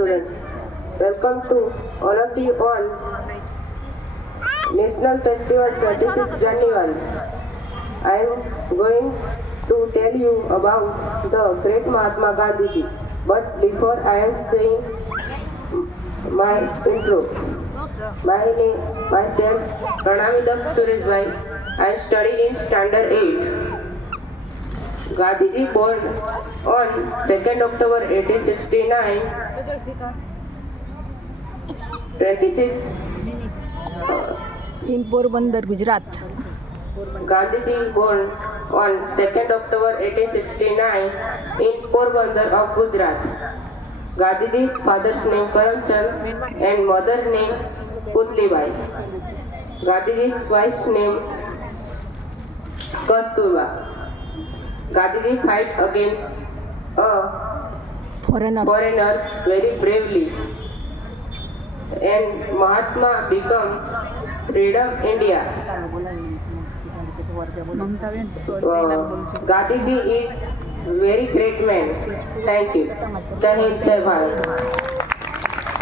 students. Welcome to all of you on National Festival 26th January. I am going to tell you about the great Mahatma Gandhi. But before I am saying my intro, myself, Pranami Daksh Sureshbhai. I study in Standard 8. Gandhiji born on 2nd October 1869, 26. in Porbandar, Gujarat. Gandhiji born on 2nd October 1869 in Porbandar of Gujarat. Gandhiji's father's name Karamchand and mother's name Putlibai. Gandhiji's wife's name Kasturba. Gandhiji fight against foreigners very bravely, and Mahatma become freedom India. Gandhiji is very great man. Thank you. Jai Hind, Jai Bharat.